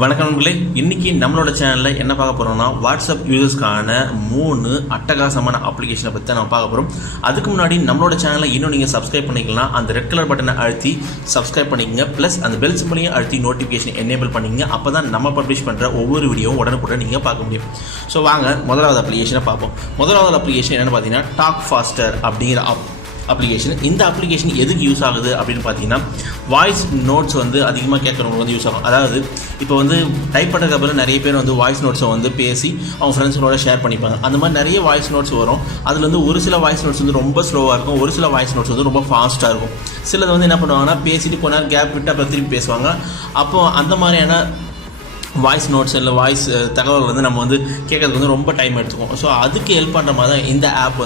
வணக்கம் நண்பர்களே, இன்றைக்கி நம்மளோட சேனலில் என்ன பார்க்க போகிறோம்னா வாட்ஸ்அப் யூசர்ஸ்க்கான 3 அட்டகாசமான அப்ளிகேஷனை பற்றி தான் நம்ம பார்க்க போகிறோம். அதுக்கு முன்னாடி நம்மளோட சேனலை இன்னும் நீங்கள் சப்ஸ்கிரைப் பண்ணிக்கலாம். அந்த ரெட் கலர் பட்டனை அழுத்தி சப்ஸ்கிரைப் பண்ணிக்கங்க. ப்ளஸ் அந்த பெல் சிம்பிளையும் அழுத்தி நோட்டிஃபிகேஷன் எனேபிள் பண்ணிங்க. அப்போ தான் நம்ம பப்ளிஷ் பண்ணுற ஒவ்வொரு வீடியோவும் உடனுக்குடன் நீங்கள் பார்க்க முடியும். ஸோ வாங்க முதலாவது அப்ளிகேஷனை பார்ப்போம். முதலாவது அப்ளிகேஷன் என்னென்னு பார்த்தீங்கன்னா டாக் ஃபாஸ்டர் அப்படிங்கிற அப்ளிகேஷன். இந்த அப்ளிகேஷன் எதுக்கு யூஸ் ஆகுது அப்படின்னு பார்த்தீங்கன்னா வாய்ஸ் நோட்ஸ் அதிகமாக கேட்குறவங்களுக்கு யூஸ் ஆகும். அதாவது இப்போ டைப் பண்ணுறதுக்கு அப்புறம் நிறைய பேர் வாய்ஸ் நோட்ஸை பேசி அவங்க ஃப்ரெண்ட்ஸுங்களோட ஷேர் பண்ணிப்பாங்க. அந்த மாதிரி நிறைய வாய்ஸ் நோட்ஸ் வரும். அதில் ஒரு சில வாய்ஸ் நோட்ஸ் ரொம்ப ஸ்லோவாக இருக்கும், ஒரு சில வாய்ஸ் நோட்ஸ் ரொம்ப ஃபாஸ்ட்டாக இருக்கும். சிலது என்ன பண்ணுவாங்கன்னா பேசிட்டு கொஞ்ச நேரம் கேப் விட்டு அப்புறம் திருப்பி பேசுவாங்க. அப்போது அந்த மாதிரியான வாய்ஸ் நோட்ஸ் இல்லை வாய்ஸ் தகவல் நம்ம கேட்கறதுக்கு ரொம்ப டைம் எடுத்துக்கும். ஸோ அதுக்கு ஹெல்ப் பண்ணுற மாதிரி தான் இந்த ஆப்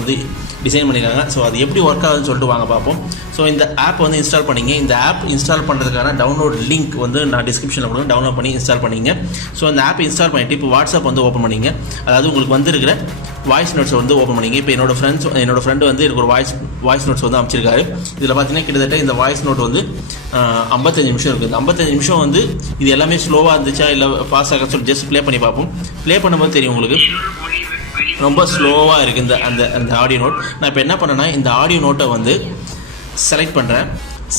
டிசைன் பண்ணியிருக்காங்க. ஸோ அது எப்படி ஒர்க் ஆகுதுன்னு சொல்லிட்டு வாங்க பார்ப்போம். ஸோ இந்த ஆப் இன்ஸ்டால் பண்ணிங்க. இந்த ஆப் இன்ஸ்டால் பண்ணுறதுக்கான டவுன்லோட் லிங்க் நான் டிஸ்கிரிப்ஷனில் கொடுங்க. டவுன்லோட் பண்ணி இன்ஸ்டால் பண்ணிங்க. ஸோ இந்த ஆப் இன்ஸ்டால் பண்ணிவிட்டு இப்போ வாட்ஸ்அப் ஓப்பன் பண்ணிங்க. அதாவது உங்களுக்கு வந்துருக்கிற வாய்ஸ் நோட்ஸ் ஓப்பன் பண்ணிங்க. இப்போ என்னோட ஃப்ரெண்டு எனக்கு ஒரு வாய்ஸ் நோட்ஸ் அமைச்சிருக்காரு. இதில் பார்த்தீங்கன்னா கிட்டத்தட்ட இந்த வாய்ஸ் நோட் 55 நிமிஷம் இருக்குது. 55 நிமிஷம் இது எல்லாமே ஸ்லோவாக இருந்துச்சா இல்லை ஃபாஸ்ட்டாக சொல்லி ஜஸ்ட் ப்ளே பண்ணி பார்ப்போம். ப்ளே பண்ணும்போது தெரியும் உங்களுக்கு ரொம்ப ஸ்லோவாக இருக்குது அந்த ஆடியோ நோட். நான் இப்போ என்ன பண்ணேன்னா இந்த ஆடியோ நோட்டை செலக்ட் பண்ணுறேன்.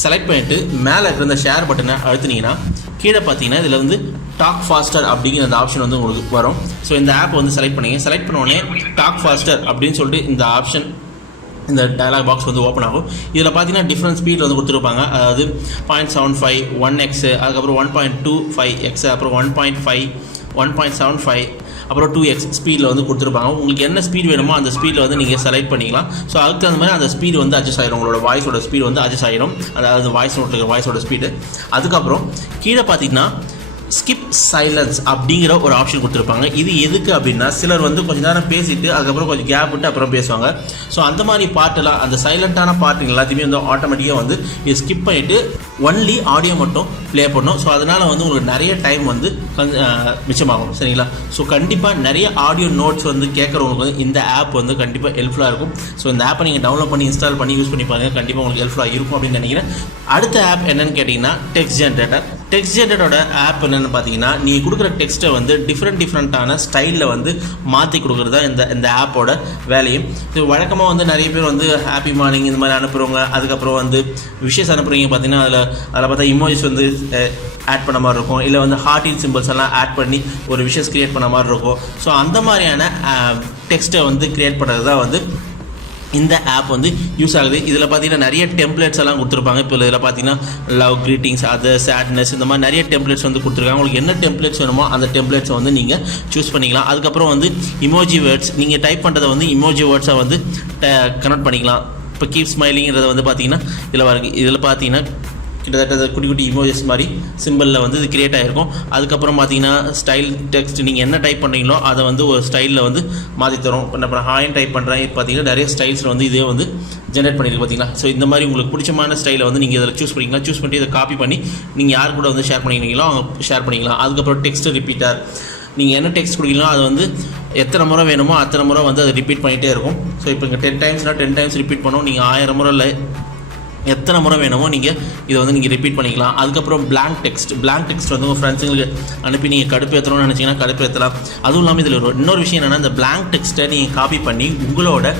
செலக்ட் பண்ணிவிட்டு மேலே இருக்கிற இந்த ஷேர் பட்டனை அழுத்தினீங்கன்னா கீழே பார்த்தீங்கன்னா இதில் டாக் ஃபாஸ்டர் அப்படிங்கிற அந்த ஆப்ஷன் உங்களுக்கு வரும். ஸோ இந்த ஆப் செலக்ட் பண்ணிங்க. செலக்ட் பண்ணோடனே டாக் ஃபாஸ்டர் அப்படின்னு சொல்லிட்டு இந்த ஆப்ஷன் இந்த டயலாக் பாக்ஸ் ஓப்பன் ஆகும். இதில் பார்த்தீங்கன்னா டிஃப்ரெண்ட் ஸ்பீட் கொடுத்துருப்பாங்க. அதாவது 0.75 1x, அதுக்கப்புறம் 1.25x, அப்புறம் 1.5 1.75 அப்புறம் 2x ஸ்பீடில் கொடுத்துருப்பாங்க. உங்களுக்கு என்ன ஸ்பீட் வேணுமோ அந்த ஸ்பீடில் நீங்கள் செலக்ட் பண்ணிக்கலாம். ஸோ அதுக்கு தகுந்த மாதிரி அந்த ஸ்பீடு அட்ஜஸ்ட் ஆகிடும். உங்களோட வாய்ஸோட ஸ்பீடு அட்ஜஸ்ட் ஆகிடும். அதாவது வாய்ஸ் நோட்டில் இருக்கிற வாய்ஸோட ஸ்பீடு. அதுக்கப்புறம் கீழே பார்த்தீங்கன்னா ஸ்கிப் சைலன்ஸ் அப்படிங்கிற ஒரு ஆப்ஷன் கொடுத்துருப்பாங்க. இது எதுக்கு அப்படின்னா சிலர் கொஞ்ச நேரம் பேசிட்டு அதுக்கப்புறம் கொஞ்சம் கேப் விட்டு அப்புறம் பேசுவாங்க. ஸோ அந்த மாதிரி பாட்டெல்லாம் அந்த சைலண்ட்டான பாட்டு எல்லாத்தையுமே ஆட்டோமேட்டிக்காக இது ஸ்கிப் பண்ணிவிட்டு ஒன்லி ஆடியோ மட்டும் ப்ளே பண்ணணும். ஸோ அதனால் உங்களுக்கு நிறைய டைம் மிச்சமாகும். சரிங்களா? ஸோ கண்டிப்பாக நிறைய ஆடியோ நோட்ஸ் கேட்குறவங்களுக்கு இந்த ஆப் கண்டிப்பாக ஹெல்ப்ஃபுல்லாக இருக்கும். ஸோ இந்த ஆப்பை நீங்கள் டவுன்லோட் பண்ணி இன்ஸ்டால் பண்ணி யூஸ் பண்ணி பாருங்கள். கண்டிப்பாக உங்களுக்கு ஹெல்ப்ஃபுல்லாக இருக்கும் அப்படின்னு நினைக்கிறேன். அடுத்த ஆப் என்னென்னு கேட்டிங்கன்னா டெக்ஸ்ட் ஜென்ரேட்டர். டெக்ஸ்ட் ஜென்ரேட்டரோட ஆப் என்னென்னு பார்த்தீங்கன்னா நீங்கள் கொடுக்குற டெக்ஸ்ட்டை டிஃப்ரெண்ட்டான ஸ்டைலில் மாற்றி கொடுக்குறது தான் இந்த ஆப்போட வேலையும். இது வழக்கமாக நிறைய பேர் ஹாப்பி மார்னிங் இந்த மாதிரி அனுப்புகிறவங்க, அதுக்கப்புறம் விஷஸ் அனுப்புகிறீங்க பார்த்தீங்கன்னா அதில் பார்த்தா இமோஜிஸ் ஆட் பண்ண மாதிரி இருக்கும், இல்லை ஹார்ட்டின் சிம்பிள்ஸ் எல்லாம் ஆட் பண்ணி ஒரு விஷஸ் க்ரியேட் பண்ண மாதிரி இருக்கும். ஸோ அந்த மாதிரியான டெக்ஸ்ட்டை க்ரியேட் பண்ணுறது தான் இந்த ஆப் யூஸ் ஆகுது. இதில் பார்த்தீங்கன்னா நிறைய டெம்ப்ளேட்ஸ் எல்லாம் கொடுத்துருப்பாங்க. இப்போ இதில் பார்த்தீங்கன்னா லவ், கிரீட்டிங்ஸ், அதர், சேட்னஸ் இந்த மாதிரி நிறைய டெம்ப்ளேட்ஸ் கொடுத்துருக்காங்க. உங்களுக்கு என்ன டெம்ப்ளேட்ஸ் வேணுமோ அந்த டெம்ப்ளேட்ஸை நீங்கள் சூஸ் பண்ணிக்கலாம். அதுக்கப்புறம் இமோஜி வேர்ட்ஸ் நீங்கள் டைப் பண்ணுறதை இமோஜி வேர்ட்ஸை கனெக்ட் பண்ணிக்கலாம். இப்போ கீப் ஸ்மைலிங்கிறத பார்த்தீங்கன்னா இதில் பார்த்தீங்கன்னா கிட்டத்தட்ட குட்டி குட்டி இமோஜஸ் மாதிரி சிம்பிளில் இது கிரியேட் ஆகிருக்கும். அதுக்கப்புறம் பார்த்தீங்கன்னா ஸ்டைல் டெக்ஸ்ட் நீங்கள் என்ன டைப் பண்ணுறீங்களோ அதை ஒரு ஸ்டைலில் மாற்றி தரும். அப்புறம் ஹாயின் டைப் பண்ணுறேன். பார்த்தீங்கன்னா நிறைய ஸ்டைல்ஸில் இதே ஜென்ரேட் பண்ணியிருக்கு பார்த்தீங்களா? ஸோ இந்த மாதிரி உங்களுக்கு பிடிச்சமான ஸ்டைலை நீங்கள் இதில் சூஸ் பண்ணிக்கலாம். சூஸ் பண்ணி இதை காப்பி பண்ணி நீங்கள் யார் கூட ஷேர் பண்ணிக்கிறீங்களோ அவங்க ஷேர் பண்ணிக்கலாம். அதுக்கப்புறம் டெக்ஸ்ட் ரிப்பீட்டர், நீங்கள் என்ன டெக்ஸ்ட் கொடுக்கீங்களோ அது எத்தனை முறை வேணுமோ அத்தனை முறை அதை ரிப்பீட் பண்ணிகிட்டே இருக்கும். ஸோ இப்போ இங்கே 10 டைம்ஸ்னால் 10 டைம்ஸ் ரிப்பீட் பண்ணோம். நீங்கள் 1000 முறை இல்லை எத்தனை முறை வேணுமோ நீங்கள் இதை நீங்கள் ரிப்பீட் பண்ணிக்கலாம். அதுக்கப்புறம் பிளாங்க் டெக்ஸ்ட் உங்கள் ஃப்ரெண்ட்ஸுங்களுக்கு அனுப்பி நீங்கள் கடுப்பேற்றணும்னு நினச்சிங்கன்னா கடுப்பேற்றலாம். அதுவும் இல்லாமல் இதில் இன்னொரு விஷயம் என்னென்னா இந்த பிளாங்க் டெக்ஸ்ட்டை நீங்கள் காப்பி பண்ணி உங்களோட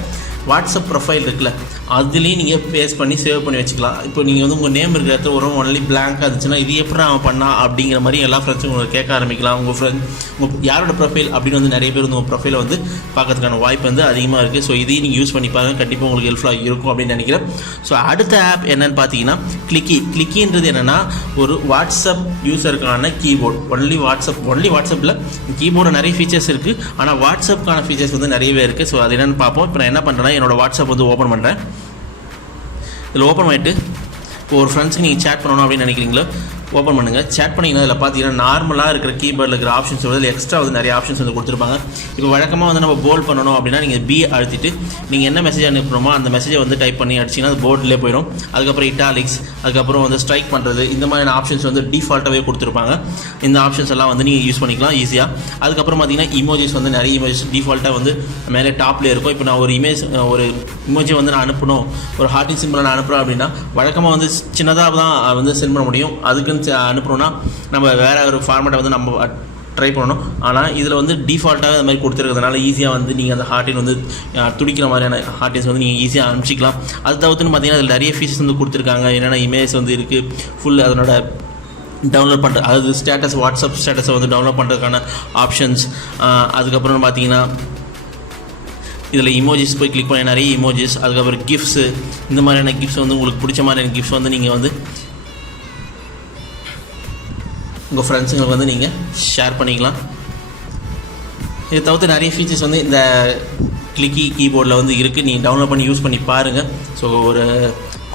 வாட்ஸ்அப் ப்ரொஃபைல் இருக்குல்ல அதுலேயும் நீங்கள் பேஸ்ட் பண்ணி சேவ் பண்ணி வச்சுக்கலாம். இப்போ நீங்கள் உங்கள் நேம் இருக்கிற இடத்துல ஒன்லி பிளாங்காக இருந்துச்சுன்னா இது எப்படி அவன் பண்ணா அப்படிங்கிற மாதிரி எல்லா ஃப்ரெண்ட்ஸும் உங்களுக்கு கேட்க ஆரம்பிக்கலாம். உங்கள் யாரோட ப்ரொஃபைல் அப்படின்னு நிறைய பேர் உங்கள் ப்ரொஃபைலை பார்க்கறதுக்கான வாய்ப்பு அதிகமாக இருக்குது. ஸோ இதையும் நீங்கள் யூஸ் பண்ணி பாருங்கள். கண்டிப்பாக உங்களுக்கு ஹெல்ப்ஃபுல்லாக இருக்கும் அப்படின்னு நினைக்கிறேன். ஸோ அடுத்த ஆப் என்னென்னு பார்த்தீங்கன்னா கிளிக்கின்றது என்னென்னா ஒரு வாட்ஸ்அப் யூஸருக்கான கீபோர்டு. ஒன்லி வாட்ஸ்அப்பில் கீபோர்டு நிறைய ஃபீச்சர்ஸ் இருக்குது. ஆனால் வாட்ஸ்அப்புக்கான ஃபீச்சர்ஸ் நிறையவே இருக்குது. ஸோ அது என்னென்னு பார்ப்போம். இப்போ நான் என்ன பண்ணுறேன்னா என்னோடய வாட்ஸ்அப் ஓப்பன் பண்ணுறேன். இதில் ஓப்பன் பண்ணிட்டு இப்போ ஒரு ஃப்ரெண்ட்ஸுக்கு நீங்கள் சேட் பண்ணணும் அப்படின்னு நினைக்கிறீங்களோ ஓப்பன் பண்ணுங்கள். சேட் பண்ணிங்கன்னா இதில் பார்த்தீங்கன்னா நார்மலாக இருக்கிற கீபோர்டில் இருக்கிற ஆப்ஷன்ஸ் இதில் எக்ஸ்ட்ரா நிறைய ஆப்ஷன்ஸ் கொடுத்துருப்பாங்க. இப்போ வழக்கமாக நம்ம போல்ட் பண்ணணும் அப்படின்னா நீங்கள் பி அழுத்திட்டு நீங்கள் என்ன மெசேஜ் அனுப்பணுமோ அந்த மெசேஜை டைப் பண்ணி அடிச்சிங்கன்னா அது போர்டிலே போயிடும். அதுக்கப்புறம் இட்டாலிக்ஸ், அதுக்கப்புறம் ஸ்ட்ரைக் பண்ணுறது இந்த மாதிரியான ஆப்ஷன்ஸ் டிஃபால்ட்டாகவே கொடுத்துருப்பாங்க. இந்த ஆப்ஷன்ஸ் எல்லாம் நீங்கள் யூஸ் பண்ணிக்கலாம் ஈஸியாக. அதுக்கப்புறம் பார்த்தீங்கன்னா இமோஜிஸ் நிறைய இமோஜிஸ் டிஃபால்ட்டாக மேலே டாப்லேயே இருக்கும். இப்போ நான் ஒரு இமோஜி நான் அனுப்பணும், ஒரு ஹார்ட்டிங் சிம்பிள் நான் அனுப்புகிறேன் அப்படின்னா வழக்கமாக சின்னதாக தான் சென்ட் பண்ண முடியும். அதுக்குன்னு அனுப்புகிறோன்னா நம்ம வேறு ஒரு ஃபார்மேட்டை வந்து நம்ம ட்ரை பண்ணணும். ஆனால் இதில் வந்து டிஃபால்ட்டாக அது மாதிரி கொடுத்துருக்கிறதுனால ஈஸியாக வந்து நீங்கள் அந்த ஹார்டின் வந்து துடிக்கிற மாதிரியான ஹார்டின்ஸ் வந்து நீங்கள் ஈஸியாக அனுப்பிச்சிக்கலாம். அது தவிர்த்துன்னு பார்த்தீங்கன்னா அதில் நிறைய ஃபீச்சர்ஸ் வந்து கொடுத்துருக்காங்க. என்னென்ன இமேஜ் வந்து இருக்குது, ஃபுல் அதனோட டவுன்லோட் பண்ணுற அதாவது ஸ்டேட்டஸ், வாட்ஸ்அப் ஸ்டேட்டஸை வந்து டவுன்லோட் பண்ணுறதுக்கான ஆப்ஷன்ஸ். அதுக்கப்புறம் பார்த்தீங்கன்னா இதில் இமோஜிஸ் போய் கிளிக் பண்ண நிறைய இமோஜிஸ், அதுக்கப்புறம் கிஃப்ட்ஸு, இந்த மாதிரியான கிஃப்ட்ஸ் வந்து உங்களுக்கு பிடிச்ச மாதிரியான கிஃப்ட்ஸ் வந்து நீங்கள் வந்து உங்கள் ஃப்ரெண்ட்ஸுங்களுக்கு வந்து நீங்கள் ஷேர் பண்ணிக்கலாம். இதை தவிர்த்து நிறைய ஃபீச்சர்ஸ் வந்து இந்த கிளிக்கி கீபோர்டில் வந்து இருக்குது. நீங்கள் டவுன்லோட் பண்ணி யூஸ் பண்ணி பாருங்கள். ஸோ ஒரு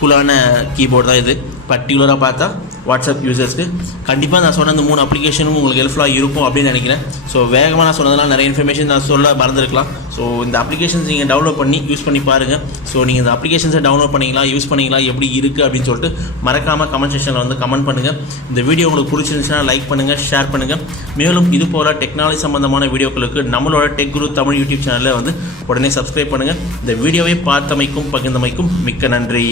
கூலான கீபோர்டு தான் இது. பர்டிகுலராக பார்த்தா வாட்ஸ்அப் யூசர்ஸ்க்கு கண்டிப்பாக நான் சொன்ன அந்த 3 அப்ளிகேஷனும் உங்களுக்கு ஹெல்ப்ஃபுல்லாக இருக்கும் அப்படின்னு நினைக்கிறேன். ஸோ வேகமாக நான் சொன்னதெல்லாம் நிறைய இன்ஃபர்மேஷன் நான் சொல்ல மறந்துருக்கலாம். ஸோ இந்த அப்ளிகேஷன்ஸ் நீங்கள் டவுன்லோட் பண்ணி யூஸ் பண்ணி பாருங்கள். ஸோ நீங்கள் இந்த அப்ளிகேஷன்ஸை டவுன்லோட் பண்ணிக்கலாம், யூஸ் பண்ணிக்கலாம், எப்படி இருக்குது அப்படின்னு சொல்லிட்டு மறக்காமல் கமெண்ட் செக்ஷனில் வந்து கமெண்ட் பண்ணுங்கள். இந்த வீடியோ உங்களுக்கு பிடிச்சிருந்துச்சுன்னா லைக் பண்ணுங்கள், ஷேர் பண்ணுங்கள். மேலும் இது போல் டெக்னாலஜி சம்பந்தமான வீடியோக்களுக்கு நம்மளோட டெக் குரு தமிழ் யூடியூப் சேனலில் வந்து உடனே சப்ஸ்கிரைப் பண்ணுங்கள். இந்த வீடியோவை பார்த்தமைக்கும் பகிர்ந்தமைக்கும் மிக்க நன்றி.